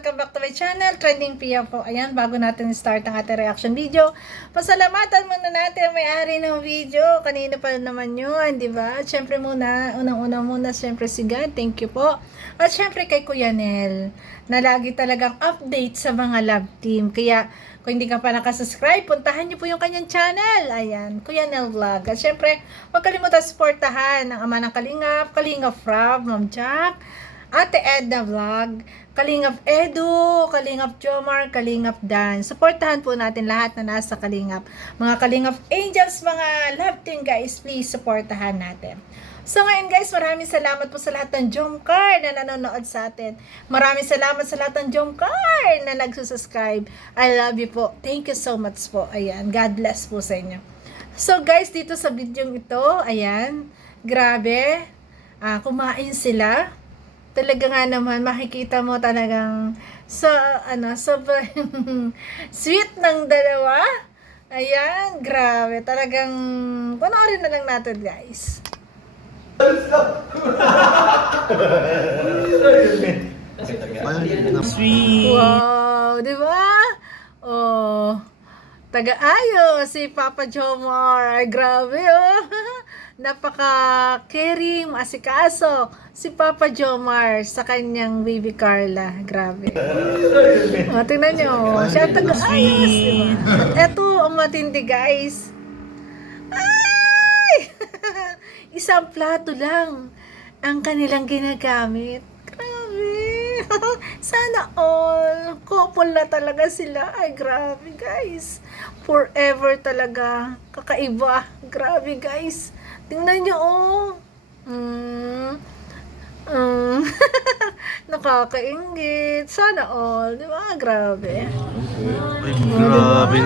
welcome back to my channel, Trending Pia po. Ayan, bago natin start ang ating reaction video, pasalamatan muna natin ang may-ari ng video. Kanina pa naman yun, di ba? At syempre muna, unang-una muna, syempre si God, thank you po. At syempre kay Kuya Nel, na lagi talagang update sa mga love team. Kaya, kung hindi ka pa nakasubscribe, puntahan niyo po yung kanyang channel. Ayan, Kuya Nel Vlog. At syempre, huwag kalimutan supportahan ang ama ng Kalingap, Kalingap Rob, Ma'am Jack, Ate Edna Vlog, Kalingap Edu, Kalingap Jomar, Kalingap Dan. Supportahan po natin lahat na nasa Kalingap. Mga Kalingap Angels, mga love team guys, please supportahan natin. So ngayon guys, maraming salamat po sa lahat ng Jomcar na nanonood sa atin. Maraming salamat sa lahat ng Jomcar na nagsusubscribe. I love you po. Thank you so much po. Ayan, God bless po sa inyo. So guys, dito sa video ito, ayan, grabe, kumain sila. Talaga nga naman, makikita mo talagang sobrang sweet ng dalawa. Ayan, grabe. Talagang, panoorin na lang natin, guys. Sweet. Wow, di ba? Oh, taga-ayo si Papa Jomar. Ay, grabe, oh. Napaka-caring, masikaso si Papa Jomar sa kanyang baby Carla. Grabe. O, tingnan nyo. Siya taga-ayos, diba? At eto, ang matindi, guys. Ay! Isang plato lang ang kanilang ginagamit. Grabe. Sana all. Couple na talaga sila. Ay, grabe, guys. Forever talaga. Kakaiba. Grabe, guys. Tingnan nyo, oh. Nakakaingit. Sana all. Di ba? Grabe. Ay, grabe.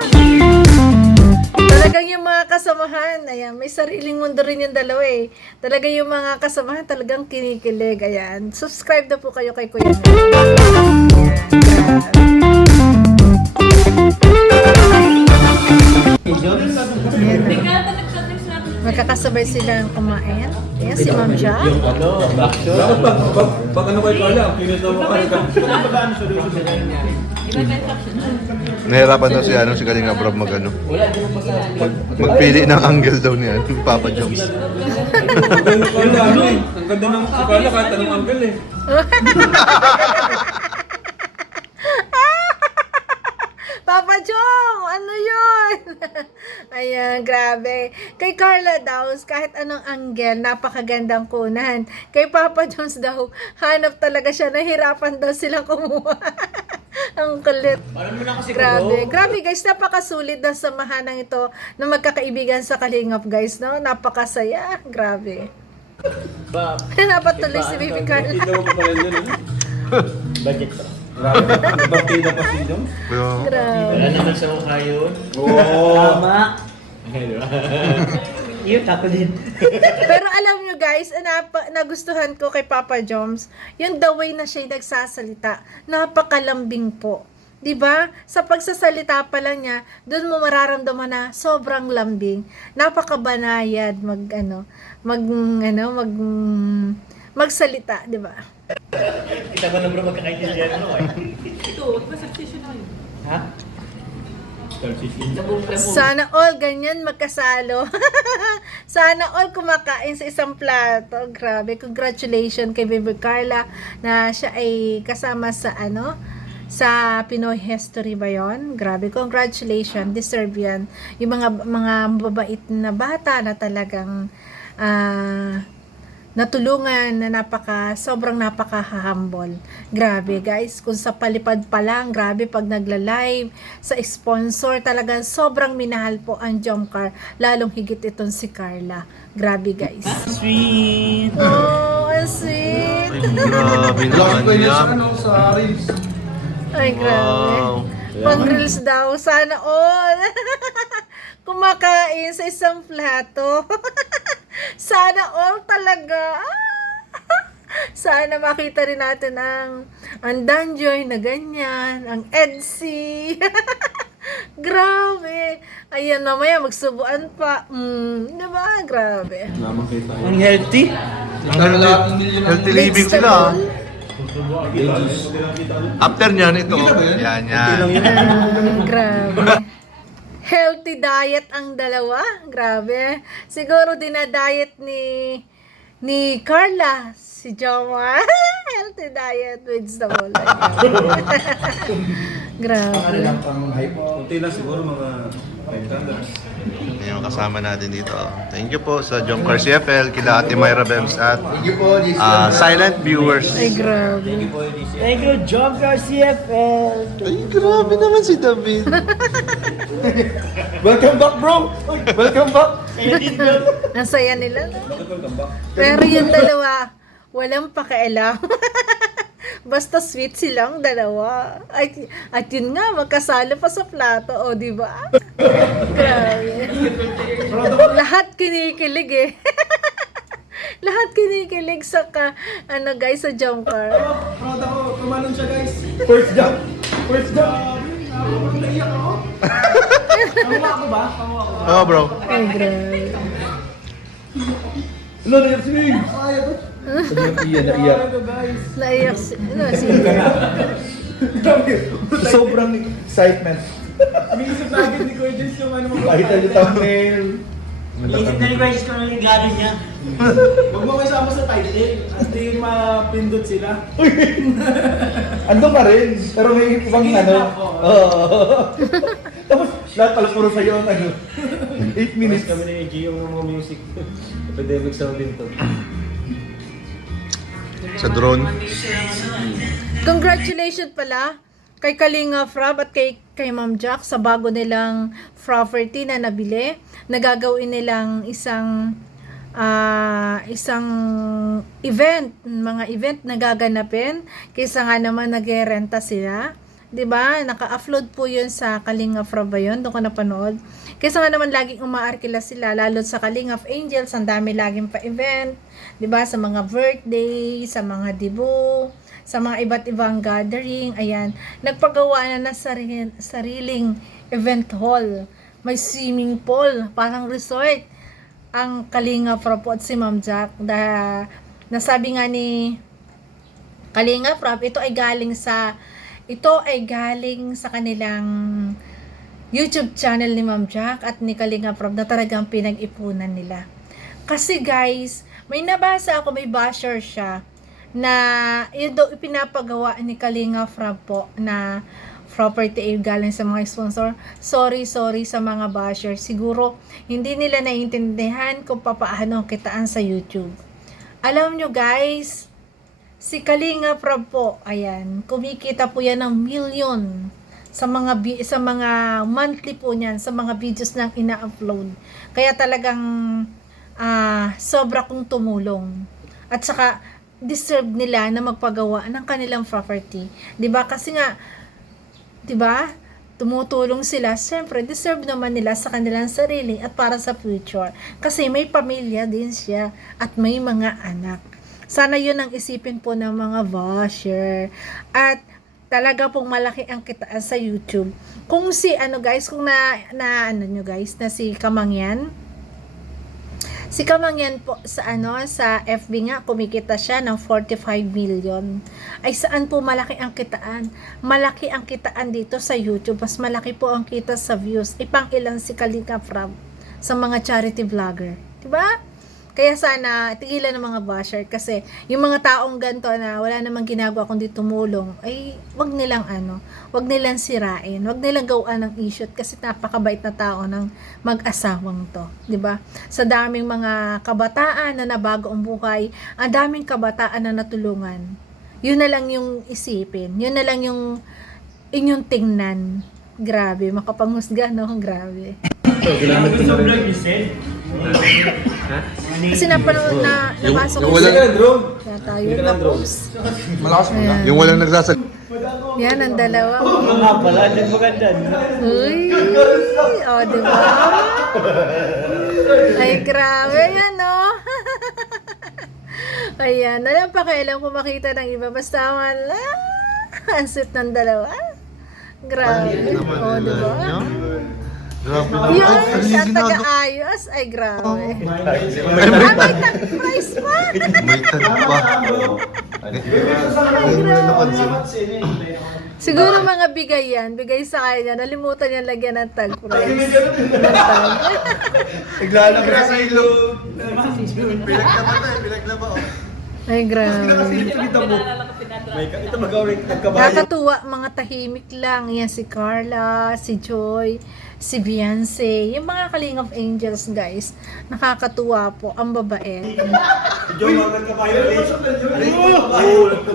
Talagang yung mga kasamahan, ayan, may sariling mundo rin yung dalawa eh. Talagang yung mga kasamahan talagang kinikilig. Ayan. Subscribe na po kayo kay Kuya Nel. Ayan. Magkakasabay silang kumain. Ayan, si Ma'am Jack. Pag ano kayo kala, pinito mo kayo ka. Nahirapan daw si Kalinga Brab magpili ng angle daw niya, Papa Joms. Ang ganda ng kala kahit anong angle eh. Papa Jong, ano yun? Ayan, grabe. Kay Carla daw, kahit anong angle, napakagandang kunan. Kay Papa Jones daw, hanap talaga siya, nahirapan daw silang kumuha. Ang kulit. Grabe. Grabe guys, napakasulit na samahan ng ito na magkakaibigan sa Kalingap guys, no? Napakasaya. Grabe. Napatuloy si Baby Carla. Budget pa. Partida pa siya. Grabe. Wala naman sa mukha yun. Oo. Tama. Yun, tako din. Pero alam nyo guys, nagustuhan ko kay Papa Joms, yung the way na siya nagsasalita, napakalambing po. 'Di ba? Sa pagsasalita pa lang niya, doon mo mararamdaman na sobrang lambing. Napakabanayad magsalita, 'di ba? Kita ba na bro magkakaintindihan ano eh? Ito, succession na yun. Ha? Sana all ganyan magkasalo. Sana all kumakain sa isang plato. Grabe, congratulations kay Baby Carla na siya ay kasama sa sa Pinoy History ba yon? Grabe, congratulations, deserve yan. Yung mga mababait na bata na talagang natulungan na sobrang napaka-humble. Grabe guys, kung sa palipad pa lang, grabe pag nagla-live sa sponsor, talagang sobrang minahal po ang Jomcar, lalong higit itong si Carla. Grabe guys. Sweet. Oh, ang sweet. Grabe naman yan. Sa reels. Ay, grabe. Pang-reels daw, sana all. Kumakain sa isang plato. Sana all talaga. Sana makita rin natin ang Danjoy na ganyan, ang Edsy. Grabe. Ayan, mamaya magsubuan pa. Diba? Grabe. Lamang kita. Ang healthy. Healthy living sila. After nyan, ito. Yan, yan. Grabe. Healthy diet ang dalawa. Grabe. Siguro dinadiet ni Carla, si Joma. Healthy diet with vegetable. Grabe. Kunti lang siguro mga 500. Yan yung kasama natin dito. Thank you po sa Jomcar CFL, kila Ate Myra Bems at silent viewers. Ay, grabe. Thank you, Jomcar CFL. Ay, grabe naman si David. Welcome back, bro! Welcome back! Kaya din, bro. Ang saya nila. No? Welcome back. Pero yung dalawa, walang pakialam. Basta sweet silang dalawa. At yun nga, magkasalo pa sa plato. O, di ba? Grabe. Lahat kinikilig eh. Lahat kinikilig sa guys, sa Jomcar. Proud ako. Tumalon siya, guys. First jump. First jump. Naiyak ako. Kamuha ako ba? Kamuha ako. Oh, bro. Ay, grabe. Hello, naiyak si Ming. Naiyak. Naiyak si... Sobrang excitement. Umiisip na agad ni Kuya Jens yung ano mo. Makita niyo thumbnail. Iisip na ni Bryce kung ano yung gano'n niya. Huwag mo kasama sa title. At di mapindot sila. Ando pa rin. Pero may ibang ano. Oo. Tapos lahat pala puro sa'yo ang ano. 8 minutes. Kami na yung yung mga music. Epidemic sound din to. Sa drone. Congratulations pala kay Kalinga Frab at kay Ma'am Jack sa bago nilang property na nabili. Nagagawin nilang isang event, mga event na gaganapin kaysa nga naman nag-renta sila. 'Di ba? Naka-upload po 'yun sa Kalinga Frab ba 'yun? Doon ko napanood. Kaysa nga naman laging umaarkila sila, lalo sa Kalinga of Angels, ang dami laging pa-event, 'di ba? Sa mga birthday, sa mga debut, sa mga iba't ibang gathering, ayan. Nagpagawa na ng sariling event hall. May swimming pool, parang resort. Ang Kalinga Frab at si Ma'am Jack. Nasabi nga ni Kalinga Frab, ito ay galing sa kanilang YouTube channel ni Ma'am Jack at ni Kalinga Frab na talagang pinag-ipunan nila. Kasi guys, may nabasa ako, may basher siya na yun daw ipinapagawa ni Kalinga Frab po na property ay galing sa mga sponsor. Sorry sa mga basher. Siguro hindi nila naiintindihan kung papaano ang kitaan sa YouTube. Alam nyo guys, si Kalinga Frab po, ayan, kumikita po yan ng milyon sa mga monthly po niyan, sa mga videos nang ina-upload. Kaya talagang sobra kong tumulong. At saka deserve nila na magpagawa ng kanilang property. 'Di ba? Kasi nga 'di ba? Tumutulong sila. Siyempre, deserve naman nila sa kanilang sarili at para sa future. Kasi may pamilya din siya at may mga anak. Sana 'yun ang isipin po ng mga basher. At talaga pong malaki ang kitaan sa YouTube. Kung si guys, kung na si Kamangyan. Si Kamangyan po sa FB nga kumikita siya ng 45 million. Ay saan po malaki ang kitaan? Malaki ang kitaan dito sa YouTube. Mas malaki po ang kita sa views. Ipang ilan si Kalinga Frab sa mga charity vlogger. 'Di ba? Kaya sana tigilan ng mga basher kasi yung mga taong ganto na wala namang ginagawa kundi tumulong, ay wag nilang sirain, wag nilang gawaan ng issue kasi napakabait na tao ng mag-asawang to, 'di ba? Sa daming mga kabataan na nabago ang buhay, ang daming kabataan na natulungan. Yun na lang yung isipin, yun na lang yung inyong tingnan. Grabe, makapanghusga, no? Grabe. Gusto vlog ni Sel? Kasi napanood nabasa ko yung walang- sa kaya tayo na post. Malakas mo na. Yung walang nagsasal. Yan ang dalawa. Nga pala, din maganda. Uy! O, diba? Ay, grabe yan, no? Ayan, nalang pakialam kung makita ng iba. Basta wala. Ang sweet ng dalawa. Grabe. O, diba? Grabe naman. Yun, Ay, siya ginagawa. taga-ayos. Ay, grabe. May May tag-price pa. tanong pa. Siguro mga bigay yan. Bigay sa kanya. Nalimutan niya lagyan ng tag price. Ng tag. Naglalagay Kaya sa sa ilog. Bilag na ba tayo? Bilag na ba? Ay, grabe. Nakasilip sa kita mo. Ito magawin nagkabayo. Nakakatuwa, mga tahimik lang. Yan si Carla, si Joy, si Beyonce. Yung mga Kaling of Angels, guys. Nakakatuwa po. Ang babae. Joe, mga nagkabayo.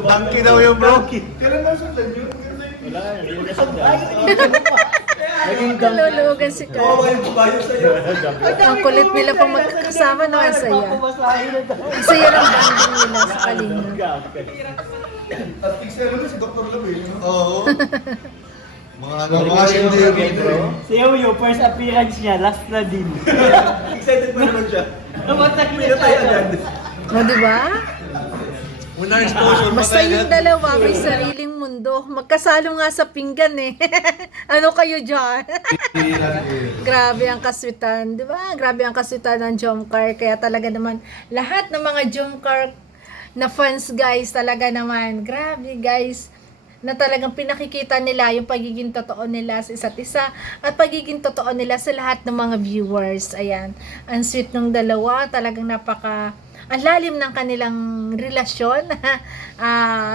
Monkey daw yung bro. Kailan mo sundan yun? Wala, hindi mo nasundan. Naging Nalulugan si Oo, Carla. yung kabayo sa'yo. Ang kulit nila pang magkakasama na ang saya. Ang saya ng banding nila sa Kalinga. At fixer mo si Dr. Love eh. Oo. Mga hindi bro. Si Yoyo, first appearance niya, last na din. Excited pa naman siya. Namatay Pinatay agad. O, di ba? Una exposure Basta yung dalawa may sariling mundo. Magkasalo nga sa pinggan eh. Ano kayo dyan? Grabe ang kaswitan, di ba? Grabe ang kaswitan ng Jomcar. Kaya talaga naman, lahat ng mga Jomcar na fans guys, talaga naman, grabe guys, na talagang pinakikita nila yung pagiging totoo nila sa isa't isa at pagiging totoo nila sa lahat ng mga viewers. Ayan, ang sweet ng dalawa, talagang ang lalim ng kanilang relasyon.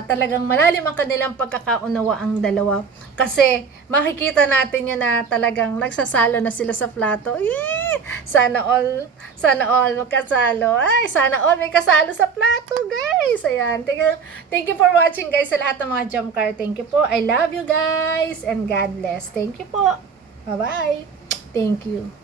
Talagang malalim ang kanilang pagkakaunawa ang dalawa. Kasi makikita natin yun na talagang nagsasalo na sila sa plato. Sana all magkasalo. Ay, sana all may kasalo sa plato, guys. Ayan. Thank you for watching, guys, sa lahat ng mga Jomcar. Thank you po. I love you, guys. And God bless. Thank you po. Bye-bye. Thank you.